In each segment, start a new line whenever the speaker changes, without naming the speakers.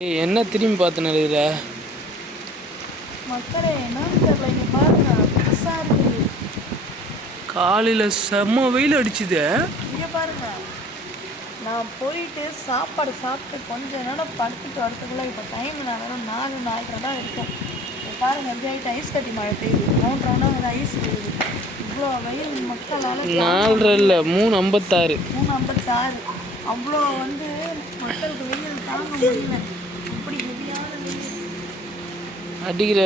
என்ன திரும்பி பார்த்து நிறுகிற
மக்களே என்னன்னு தெரியல இங்க பாருங்க புதுசா இருக்குது
காலையில் செம்ம வெயில் அடிச்சுது.
இங்க பாருங்க நான் போயிட்டு சாப்பாடு சாப்பிட்டு கொஞ்ச நேரம் படுத்துட்டு வரதுக்குள்ள இப்போ டைம் நான் வெறும் நாலு நாலரை தான் இருக்கும் இப்போ பாருங்க எப்படி ஆகிட்டு ஐஸ் கட்டி மழை பெய்யுது. ரவுண்ட் ரவுண்டாக ஒரு ஐஸ் பெய்யுது. இவ்வளோ வெயில் மக்களால்
நாலரை இல்லை மூணு ஐம்பத்தாறு.
மூணு ஐம்பத்தாறு. அவ்வளோ வந்து மக்களுக்கு வெயில் தாங்க முடியல. இப்படி ஹெவியான வெயில்.
அடிக்கிற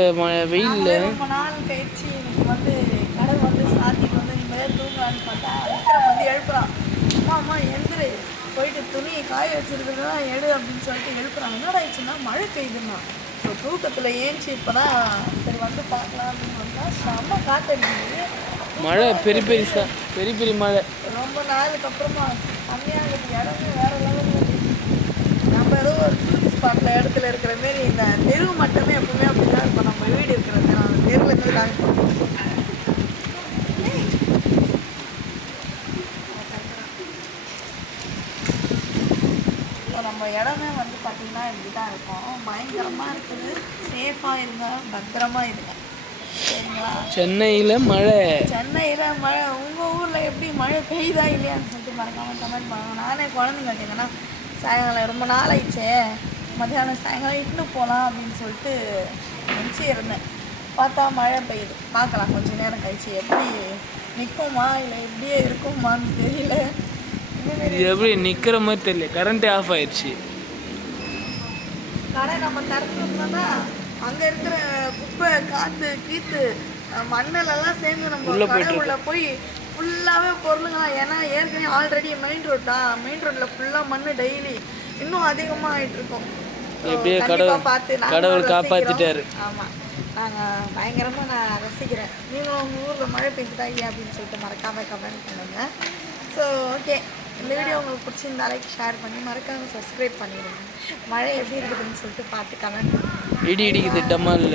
வெயிலில்.
ரொம்ப நாள் கழிச்சு எனக்கு வந்து கடல் வந்து சாத்திட்டு வந்து நிம்மதியாக தூங்கலான்னு பார்த்தா விக்ரம் வந்து எழுப்புறான். அம்மா அம்மா எழுந்துரு. போயிட்டு துணி காய வச்சிருக்கிறதெல்லாம் எடு அப்படின்னு சொல்லிட்டு எழுப்புறான். என்னடா ஆயிடுச்சுன்னா மழை பெய்யுதுன்னா ஸோ தூக்கத்தில் ஏஞ்சி இப்போ தான் சரி வந்து பார்க்கலாம் அப்படின்னு வந்தால் செம்ம காத்தடிக்குது.
மழை பெரிய பெரிய பெரிய பெரிய மழை.
ரொம்ப நாளுக்கு அப்புறமா செம்மையாக இடமே வேற லெவலில் நம்ம ஏதோ ஒரு டூரிஸ்ட் ஸ்பாட்டில் இடத்துல இருக்கிற மாரி இந்த தெரு மட்டுமே எப்பவுமே அப்படிதான் இருக்கும். நம்ம வீடு இருக்கிறது அந்த தெருவில் இருந்து காமிப்போம் இப்போ நம்ம இடமே வந்து பார்த்திங்கன்னா இப்படி தான் இருக்கும். பயங்கரமாக இருக்குது. சேஃபாக இருங்க பத்திரமா இருங்க
சென்னையில் மழை.
சென்னையில் மழை. உங்கள் ஊரில் எப்படி மழை பெய்யுதா இல்லையான்னு சொல்லிட்டு மறக்காம கமெண்ட் பண்ணுங்க. நானே குழந்தைங்க கேட்டேன்னா சாயங்காலம் ரொம்ப நாள் ஆயிடுச்சே மத்தியானம் சாயங்காலம் இட்டுன்னு போகலாம் அப்படின்னு சொல்லிட்டு நினச்சி இருந்தேன். பார்த்தா மழை பெய்யுது. பார்க்கலாம். கொஞ்ச நேரம் கழிச்சு எப்படி நிற்குமா இல்லை எப்படியே இருக்குமான்னு தெரியல.
இது எப்படி நிற்கிற மாதிரி தெரியல. கரண்ட்டே ஆஃப் ஆயிடுச்சு.
கடை நம்ம திறந்துருந்தோம்னா அங்கே இருக்கிற குப்பை காற்று கீத்து அஹ் மண்ணெல்லாம் சேர்ந்து நம்ம
உள்ள
கடை உள்ள போய் ஃபுல்லாகவே பொருளுங்களாம் ஏன்னா ஏற்கனவே ஆல்ரெடி மெயின் ரோட் தான். மெயின் ரோட்டில் ஃபுல்லாக மண் டெய்லி இன்னும் அதிகமாக ஆயிட்டு இருக்கும்
எப்படியோ கடவுள்
பார்த்து
கடவுள்
ரசிக்கிறோம்.
காப்பாத்திட்டாரு.
ஆமா. நாங்கள் பயங்கரமாக நான் ரசிக்கிறேன். நீங்களும் உங்கள் ஊரில் மழை பெஞ்சுதா இல்லையா அப்படின்னு சொல்லிட்டு மறக்காம கமெண்ட் பண்ணுங்க. ஸோ ஓகே இந்த வீடியோ உங்களுக்கு பிடிச்சிருந்தா லைக் ஷேர் பண்ணி மறக்காம சப்ஸ்கிரைப் பண்ணிடுங்க. மழை எப்படி இருக்குதுன்னு சொல்லிட்டு பார்த்து கமெண்ட் பண்ணுங்க.
இடி இடிக்குது டமால்